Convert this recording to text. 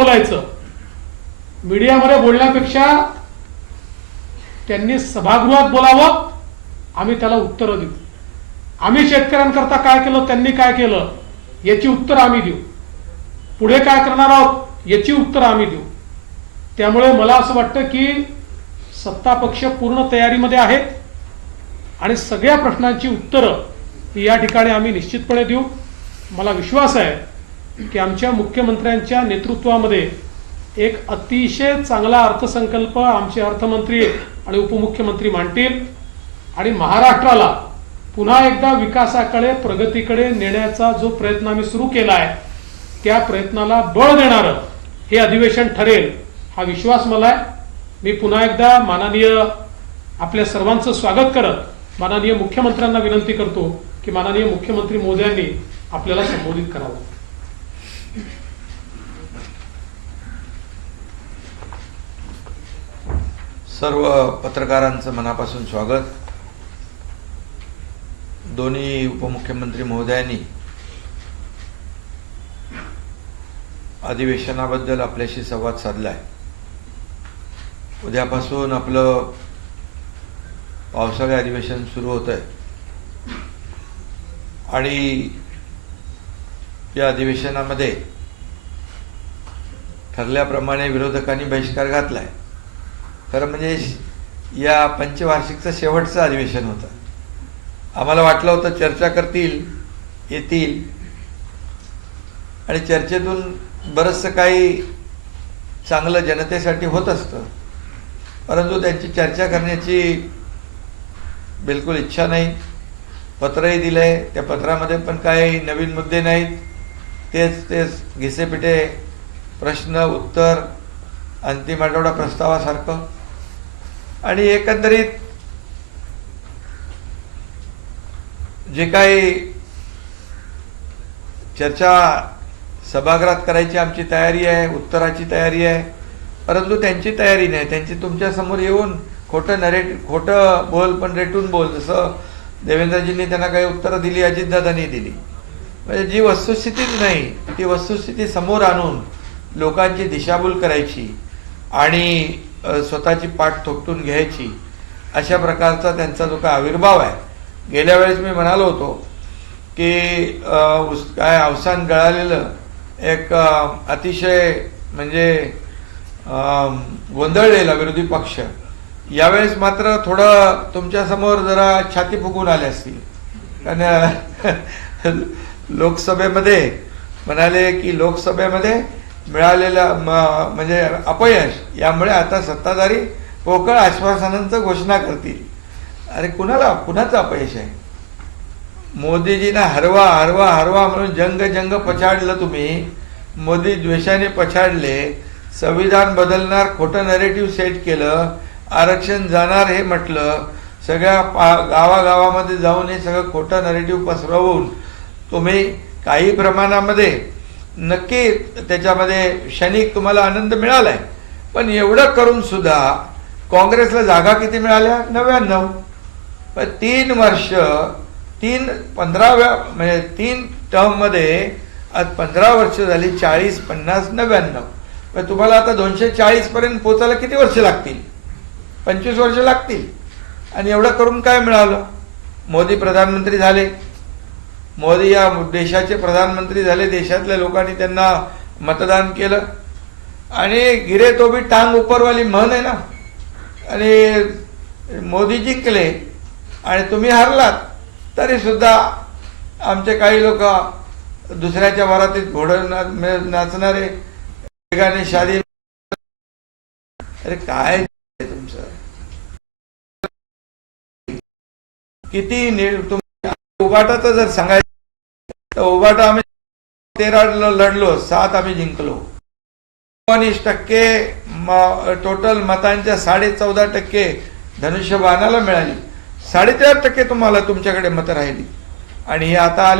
बोलायचं. मीडियामध्ये बोलण्यापेक्षा त्यांनी सभागृहात बोलावं आम्ही त्याला उत्तरं देऊ. आम्ही शेतकऱ्यांकरता काय केलं त्यांनी काय केलं याची उत्तरं आम्ही देऊ. पुढे काय करणार आहोत याची उत्तरं आम्ही देऊ. त्यामुळे मला असं वाटतं की सत्ता पक्ष पूर्ण तयारीमध्ये आहेत आणि सगळ्या प्रश्नांची उत्तरं या ठिकाणी आम्ही निश्चितपणे देऊ. मला विश्वास आहे की आमच्या मुख्यमंत्र्यांच्या नेतृत्वामध्ये एक अतिशय चांगला अर्थसंकल्प आमचे अर्थमंत्री आणि उपमुख्यमंत्री मांडतील. आणि महाराष्ट्राला पुन्हा एकदा विकासाकडे प्रगतीकडे नेण्याचा जो प्रयत्न आम्ही सुरू केला आहे त्या प्रयत्नाला बळ देणारं हे अधिवेशन ठरेल हा विश्वास मला आहे. मी पुन्हा एकदा माननीय आपल्या सर्वांचं स्वागत करत माननीय मुख्यमंत्र्यांना विनंती करतो की माननीय मुख्यमंत्री मोदयांनी आपल्याला संबोधित करावं. सर्व पत्रकारांचं मनापासून स्वागत. दोन्ही उपमुख्यमंत्री महोदयांनी अधिवेशनाबद्दल आपल्याशी संवाद साधलाय. उद्यापासून आपलं पावसाळी अधिवेशन सुरू होत आहे आणि या अधिवेशनामध्ये ठरल्याप्रमाणे विरोधकांनी बहिष्कार घातलाय. खरं म्हणजे या पंचवार्षिकचं शेवटचं अधिवेशन होतं. आम्हाला वाटलं होतं चर्चा करतील येतील. आणि चर्चेतून बरंचसं काही चांगलं जनतेसाठी होत असतं. परंतु त्यांची चर्चा करण्याची बिलकुल इच्छा नाही. पत्रही दिलं आहे त्या पत्रामध्ये पण काही नवीन मुद्दे नाहीत. तेच तेच. घिसेपिटे प्रश्न उत्तर अंतिम आठवडा प्रस्तावासारखं. आणि एकंदरीत जे काही चर्चा सभागृहात करायची आमची तयारी आहे उत्तराची तयारी आहे परंतु त्यांची तयारी नाही. त्यांची तुमच्यासमोर येऊन खोटं नरेट खोटं बोल पण रेटून बोल. जसं देवेंद्रजींनी त्यांना काही उत्तरं दिली अजितदादांनी दिली. म्हणजे जी वस्तुस्थितीच नाही ती वस्तुस्थिती समोर आणून लोकांची दिशाभूल करायची आणि स्वतःची पाठ थोपटून घ्यायची अशा प्रकारचा त्यांचा जो काय आविर्भाव आहे. गेल्या वेळेस मी म्हणालो होतो की उस- काय अवसान गळालेलं एक अतिशय म्हणजे गोंधळलेला विरोधी पक्ष. यावेळेस मात्र थोडं तुमच्यासमोर जरा छाती फुगून आले असतील. कारण लोकसभेमध्ये म्हणाले की लोकसभेमध्ये मिळालेलं म्हणजे अपयश यामुळे आता सत्ताधारी पोकळ आश्वासनांचं घोषणा करतील. अरे कुणाला कुणाचं अपयश आहे? मोदीजींना हरवा हरवा हरवा म्हणून जंग जंग पछाडलं तुम्ही. मोदी द्वेषाने पछाडले. संविधान बदलणार खोटं नरेटिव्ह सेट केलं. आरक्षण जाणार हे म्हटलं. सगळ्या पा गावागावामध्ये जाऊन हे सगळं खोटं नरेटिव्ह पसरवून तुम्ही काही प्रमाणामध्ये नक्की त्याच्यामध्ये क्षणिक तुम्हाला आनंद मिळाला आहे पण एवढं करून सुद्धा काँग्रेसला जागा किती मिळाल्या? नव्याण्णव. पण तीन वर्ष तीन पंधराव्या म्हणजे तीन टर्ममध्ये आज पंधरा वर्ष झाली चाळीस पन्नास नव्याण्णव. पण तुम्हाला आता दोनशे चाळीसपर्यंत पोचायला किती वर्ष लागतील? पंचवीस वर्ष लागतील. आणि एवढं करून काय मिळालं? मोदी प्रधानमंत्री झाले. मोदी या देशाचे प्रधानमंत्री झाले देशातल्या लोकांनी त्यांना मतदान केलं. आणि गिरे तो बी टांग उपरवाली म्हण आहे ना? आणि मोदी जिंकले आणि तुम्ही हरलात तरी सुद्धा आमचे काही लोक दुसऱ्याच्या वरातीत घोडं नाचणारे वेगाने शादी अरे काय किती तुम्ही उबाटाचं जर सांगायचं तर उबाटा आम्ही तेरा लढलो सात आम्ही जिंकलो. एकोणीस टक्के टोटल मतांच्या साडे चौदा टक्के धनुष्यबाणाला मिळाली. साडेतेरा टक्के तुम्हाला तुमच्याकडे मतं राहिली. आणि हे आता आले